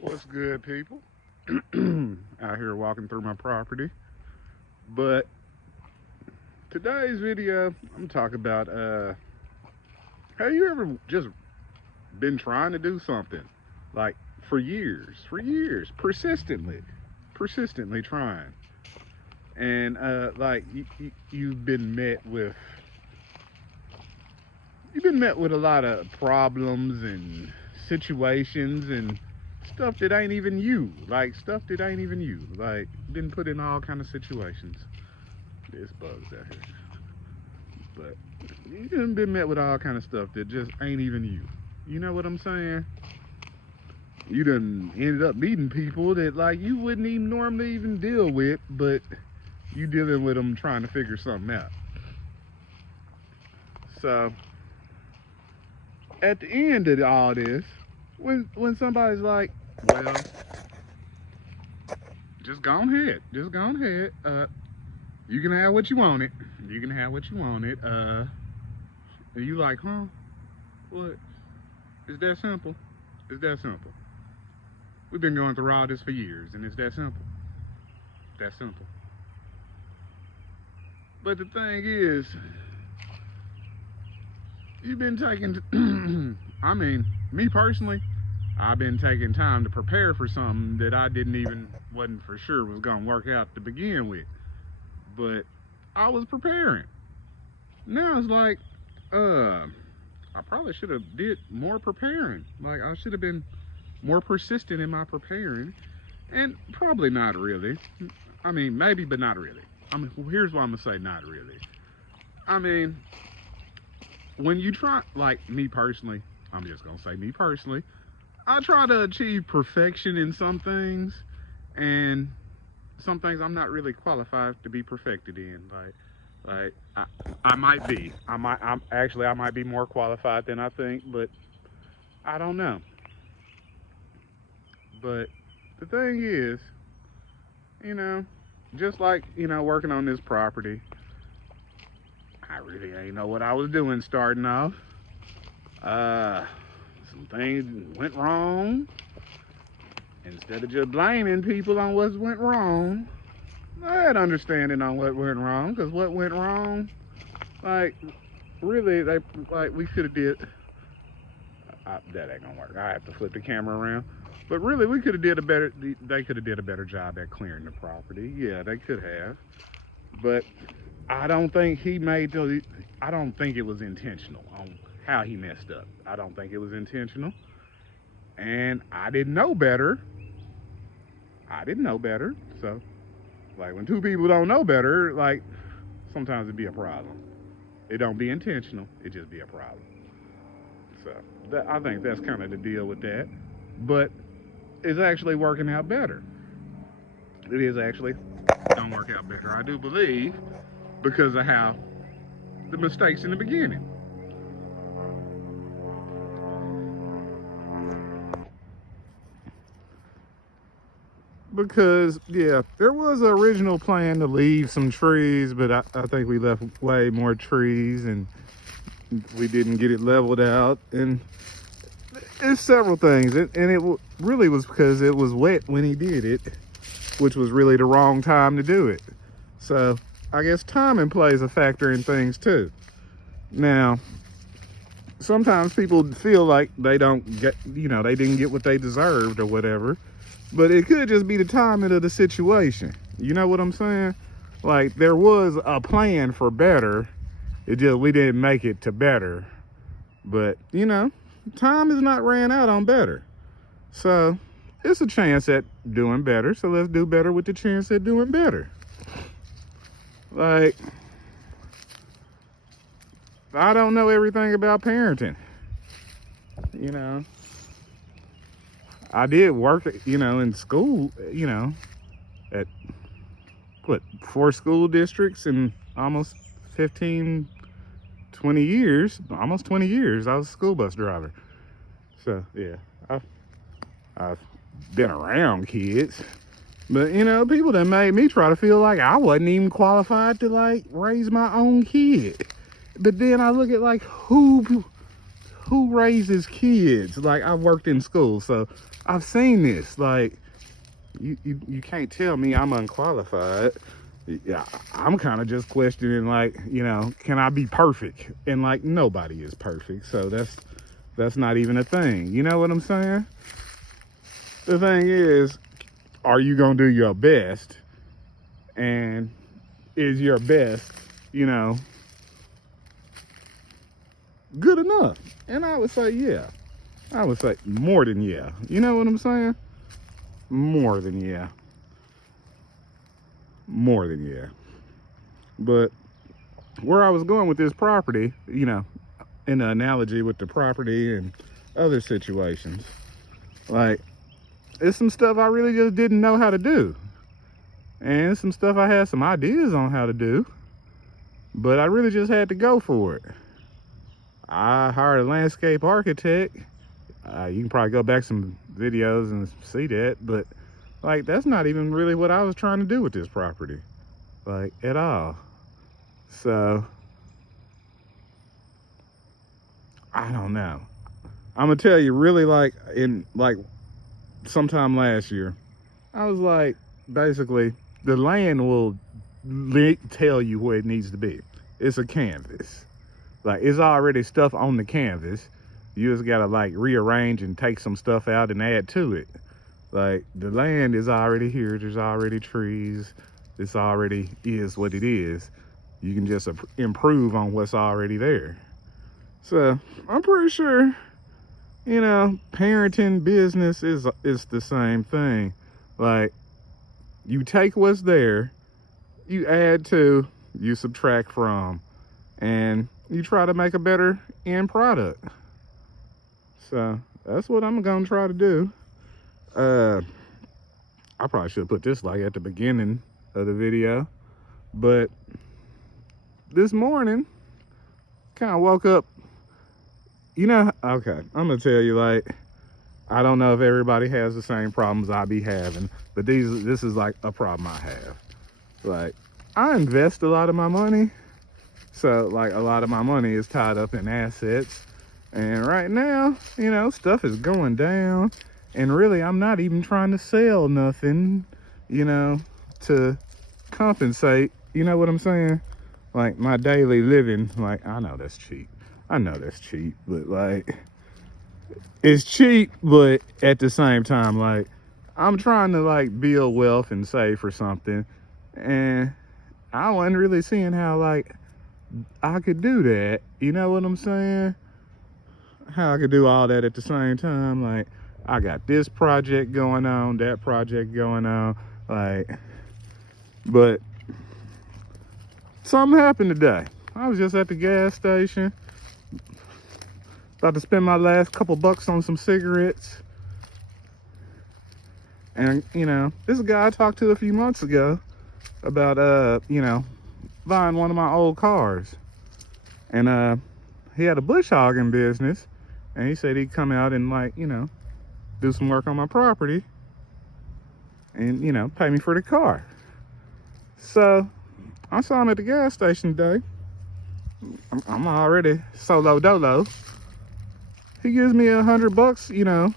What's good, people? Out here walking through my property. But today's video, I'm talking about have you ever just been trying to do something like persistently trying, and you've been met with a lot of problems and situations and stuff that ain't even you. Like been put in all kind of situations. There's bugs out here. But you done been met with all kind of stuff that just ain't even you. You know what I'm saying? You done ended up meeting people that like you wouldn't even normally even deal with, but you dealing with them trying to figure something out. So at the end of all this, when somebody's like, well, just go ahead. You can have what you wanted. You can have what you wanted. And you like, huh? What? It's that simple. It's that simple. We've been going through all this for years, and it's that simple. That simple. But the thing is, you've been taking. I mean, me personally, I've been taking time to prepare for something that I wasn't for sure was gonna work out to begin with. But I was preparing. Now it's like, I probably should have did more preparing. Like I should have been more persistent in my preparing, and probably not really. I mean, maybe, but not really. I mean, here's why I'm gonna say not really. I mean, when you try, like me personally, I'm just gonna say me personally, I try to achieve perfection in some things, and some things I'm not really qualified to be perfected in. I might be. I might be more qualified than I think, but I don't know. But the thing is, you know, just like, working on this property, I really ain't know what I was doing starting off. Uh, some things went wrong. Instead of just blaming people on what went wrong, I had understanding on what went wrong, because what went wrong, like, really, we could have did. That ain't gonna work. I have to flip the camera around. But really, we could have did a better. They could have did a better job at clearing the property. Yeah, they could have. But I don't think he made. I don't think it was intentional on how he messed up. I don't think it was intentional. And I didn't know better. So, like, when two people don't know better, like, sometimes it'd be a problem. It don't be intentional. It just be a problem. So I think that's kind of the deal with that. But it's actually working out better. It is actually don't work out better. I do believe because of how the mistakes in the beginning. Because yeah, there was an original plan to leave some trees, but I think we left way more trees and we didn't get it leveled out, and it's several things, and it really was because it was wet when he did it, which was really the wrong time to do it. So I guess timing plays a factor in things too. Now, sometimes people feel like they don't get, they didn't get what they deserved or whatever, but it could just be the timing of the situation. You know what I'm saying? Like, there was a plan for better, it just we didn't make it to better. But time is not ran out on better. So it's a chance at doing better. So let's do better with the chance at doing better. Like, I don't know everything about parenting. I did work, in school, at what, 4 school districts in almost 15, 20 years, almost 20 years. I was a school bus driver. So yeah, I've been around kids, but people that made me try to feel like I wasn't even qualified to like raise my own kid. But then I look at like who who raises kids? Like, I've worked in school, so I've seen this. Like, you can't tell me I'm unqualified. Yeah, I'm kind of just questioning, like, you know, can I be perfect? And like, nobody is perfect, so that's not even a thing. You know what I'm saying? The thing is, are you gonna do your best? And is your best, you know, good enough? And I would say, yeah. I would say more than yeah. You know what I'm saying? More than yeah. More than yeah. But where I was going with this property, you know, in the analogy with the property and other situations, like, it's some stuff I really just didn't know how to do. And some stuff I had some ideas on how to do, but I really just had to go for it. I hired a landscape architect. You can probably go back some videos and see that, but like, that's not even really what I was trying to do with this property, like, at all. So I don't know. I'm gonna tell you, really, like, in like sometime last year, I was like, basically, the land will tell you where it needs to be. It's a canvas. Like, it's already stuff on the canvas. You just gotta like rearrange and take some stuff out and add to it. Like, the land is already here. There's already trees. It's already is what it is. You can just improve on what's already there. So I'm pretty sure, you know, parenting business is the same thing. Like, you take what's there, you add to, you subtract from, and you try to make a better end product. So that's what I'm gonna try to do. I probably should put this like at the beginning of the video, but this morning, kind of woke up, you know, okay, I'm gonna tell you, like, I don't know if everybody has the same problems I be having, but this is like a problem I have. Like, I invest a lot of my money, so like a lot of my money is tied up in assets, and right now, you know, stuff is going down, and really I'm not even trying to sell nothing, you know, to compensate, you know what I'm saying? Like, my daily living. Like, I know that's cheap, but like, it's cheap, but at the same time, like, I'm trying to like build wealth and save for something, and I wasn't really seeing how like I could do that. You know what I'm saying? How I could do all that at the same time. Like, I got this project going on, that project going on, like, but something happened today. I was just at the gas station, about to spend my last couple bucks on some cigarettes. And, you know, this guy I talked to a few months ago about, you know, buying one of my old cars. And he had a bush hogging business, and he said he'd come out and, like, you know, do some work on my property and, you know, pay me for the car. So I saw him at the gas station today. I'm already solo dolo. He gives me $100, you know,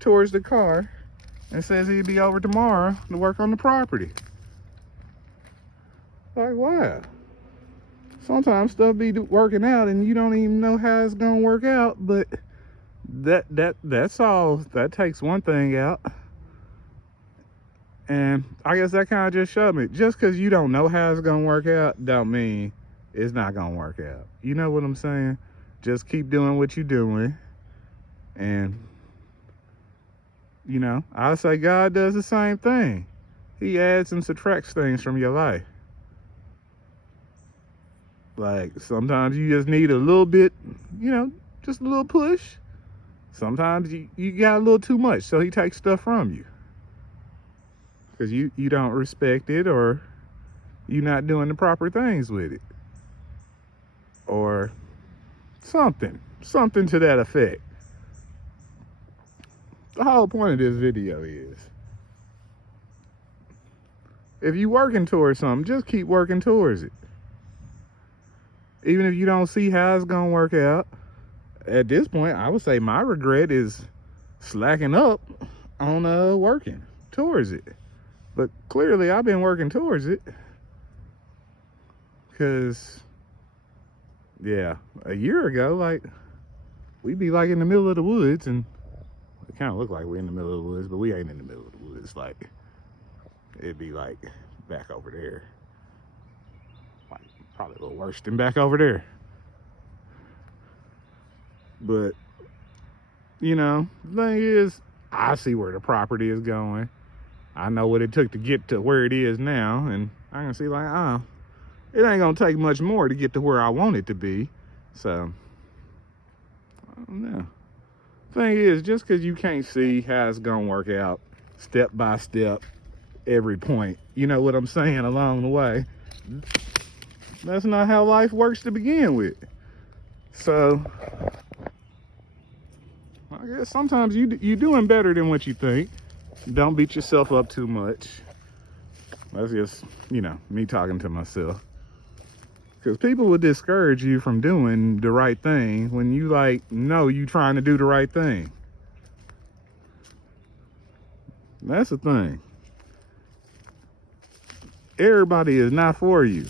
towards the car, and says he'd be over tomorrow to work on the property. Like, wow. Sometimes stuff be working out and you don't even know how it's gonna work out, but that's all. That takes one thing out. And I guess that kind of just showed me, just because you don't know how it's gonna work out don't mean it's not gonna work out. You know what I'm saying? Just keep doing what you're doing, and, you know, I say God does the same thing. He adds and subtracts things from your life. Like, sometimes you just need a little bit, you know, just a little push. Sometimes you got a little too much, so he takes stuff from you because you don't respect it, or you're not doing the proper things with it, or something to that effect. The whole point of this video is, if you're working towards something, just keep working towards it. Even if you don't see how it's gonna work out, at this point, I would say my regret is slacking up on working towards it. But clearly I've been working towards it, because yeah, a year ago, like, we'd be like in the middle of the woods, and it kind of look like we're in the middle of the woods, but we ain't in the middle of the woods. Like, it'd be like back over there, like probably a little worse than back over there. But you know, the thing is, I see where the property is going. I know what it took to get to where it is now, and I can see like, oh, it ain't gonna take much more to get to where I want it to be. So I don't know. Thing is, just because you can't see how it's gonna work out step by step, every point, you know what I'm saying, along the way, that's not how life works to begin with. So I guess sometimes you're doing better than what you think. Don't beat yourself up too much. That's just, you know, me talking to myself. Because people will discourage you from doing the right thing when you know you trying to do the right thing. That's the thing. Everybody is not for you.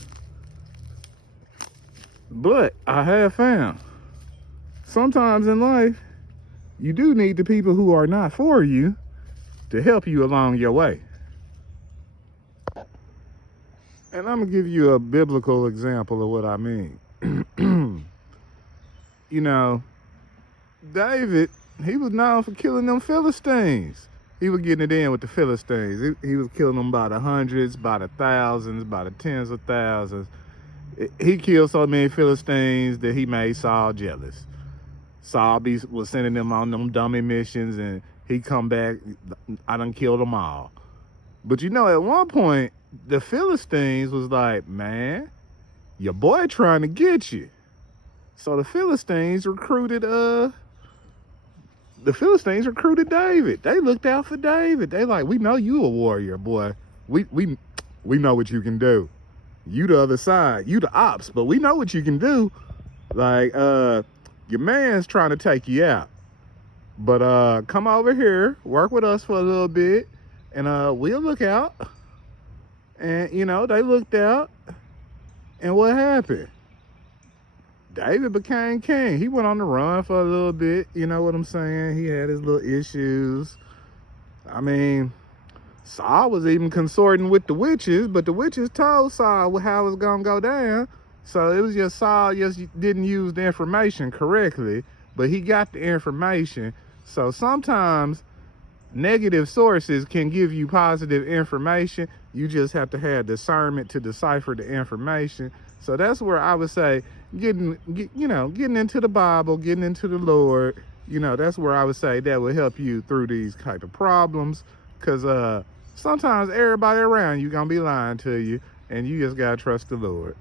But I have found sometimes in life, you do need the people who are not for you to help you along your way. And I'm gonna give you a biblical example of what I mean. You know, David, he was known for killing them Philistines. He was getting it in with the Philistines. He was killing them by the hundreds, by the thousands, by the tens of thousands. He killed so many Philistines that he made Saul jealous. Saul was sending them on them dummy missions, and he come back, I done killed them all. But you know, at one point, the Philistines was like, man, your boy trying to get you. So the Philistines recruited David. They looked out for David. They like, we know you a warrior, boy. We know what you can do. You the other side, you the ops, but we know what you can do. Like, your man's trying to take you out. But come over here, work with us for a little bit, and we'll look out. And you know, they looked out, and what happened? David became king. He went on the run for a little bit, you know what I'm saying? He had his little issues. I mean, Saul was even consorting with the witches, but the witches told Saul how it was gonna go down. So it was just Saul just didn't use the information correctly, but he got the information. So sometimes negative sources can give you positive information. You just have to have discernment to decipher the information. So that's where I would say getting into the Bible, getting into the Lord, you know, that's where I would say that will help you through these type of problems. Because sometimes everybody around you gonna be lying to you, and you just gotta trust the Lord.